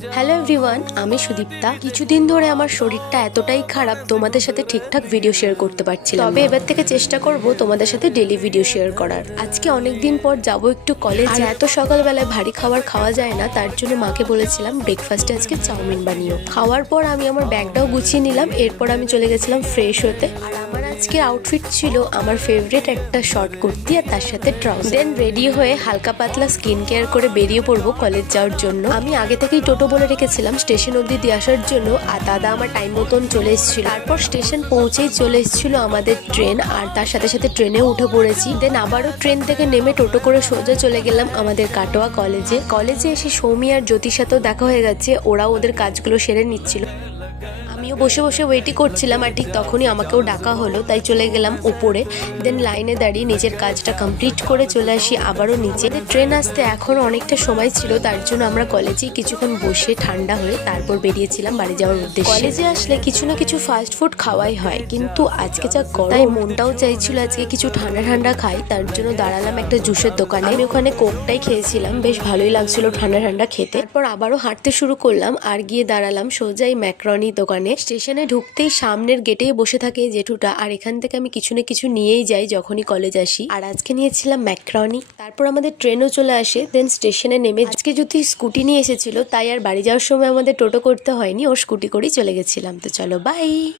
Hello everyone, আমি সুদীপ্তা। কিছুদিন ধরে আমার শরীরটা এতটাই খারাপ, তোমাদের সাথে ঠিকঠাক ভিডিও শেয়ার করতে পারছিলাম না। তবে এবার থেকে চেষ্টা করব তোমাদের সাথে ডেলি ভিডিও শেয়ার করার। আজকে অনেকদিন পর যাব একটু কলেজে। এত সকালবেলায় ভারী খাবার খাওয়া যায় না, তার জন্য মাকে বলেছিলাম ব্রেকফাস্টে আজকে চাউমিন বানিও। খাওয়ার পর আমি আমার ব্যাগটাও গুছিয়ে নিলাম। এরপর আমি চলে গেছিলাম ফ্রেশ হতে। আর আমার আজকে আউটফিট ছিল আমার ফেভারিট একটা শর্ট কুর্তি আর তার সাথে ট্রাউজার। দেন রেডি হয়ে হালকা পাতলা স্কিন কেয়ার করে বেরিয়ে পড়বো কলেজ যাওয়ার জন্য। আমি আগে থেকেই টোটো বলে রেখেছিলাম স্টেশন অবধি দিয়ে আসার জন্য, আর দাদা আমার টাইম মতন চলে এসেছিল। তারপর স্টেশন পৌঁছেই চলে এসেছিল আমাদের ট্রেন, আর তার সাথে সাথে ট্রেনেও উঠে পড়েছি। দেন আবারও ট্রেন থেকে নেমে টোটো করে সোজা চলে গেলাম আমাদের কাটোয়া কলেজে এসে সৌমি আর জ্যোতির সাথেও দেখা হয়ে গেছে। ওরাও ওদের কাজগুলো সেরে নিচ্ছিল। আমিও বসে বসে ওয়েটই করছিলাম, আর ঠিক তখনই আমাকেও ডাকা হলো, তাই চলে গেলাম উপরে। দেন লাইনে দাঁড়িয়ে নিজের কাজটা কমপ্লিট করে চলে আসি আবারও নিচে। ট্রেন আসতে এখনও অনেকটা সময় ছিল, তার জন্য আমরা কলেজেই কিছুক্ষণ বসে ঠান্ডা হয়ে তারপর বেরিয়েছিলাম বাড়ি যাওয়ার উদ্দেশ্যে। কলেজে আসলে কিছু না কিছু ফাস্ট ফুড খাওয়াই হয়, কিন্তু আজকে যা গরম, তাই মনটাও চাইছিল আজকে কিছু ঠান্ডা ঠান্ডা খাই। তার জন্য দাঁড়ালাম একটা জুসের দোকানে। আমি ওখানে কোকটাই খেয়েছিলাম, বেশ ভালোই লাগছিল ঠান্ডা ঠান্ডা খেতে। তারপর আবারও হাঁটতে শুরু করলাম আর গিয়ে দাঁড়ালাম সোজাই ম্যাকরনি দোকানে। স্টেশনে ঢুকতেই সামনের গেটেই বসে থাকে জেঠুটা, আর এখান থেকে আমি কিছু না কিছু নিয়েই যাই যখনই কলেজ আসি। আর আজকে নিয়েছিলাম ম্যাকরনি। তারপর আমাদের ট্রেনও চলে আসে। দেন স্টেশনে নেমে আজকে যদি স্কুটি নিয়ে এসেছিল, তাই আর বাড়ি যাওয়ার সময় আমাদের টোটো করতে হয়নি, ওর স্কুটি করেই চলে গেছিলাম। তো চলো বাই।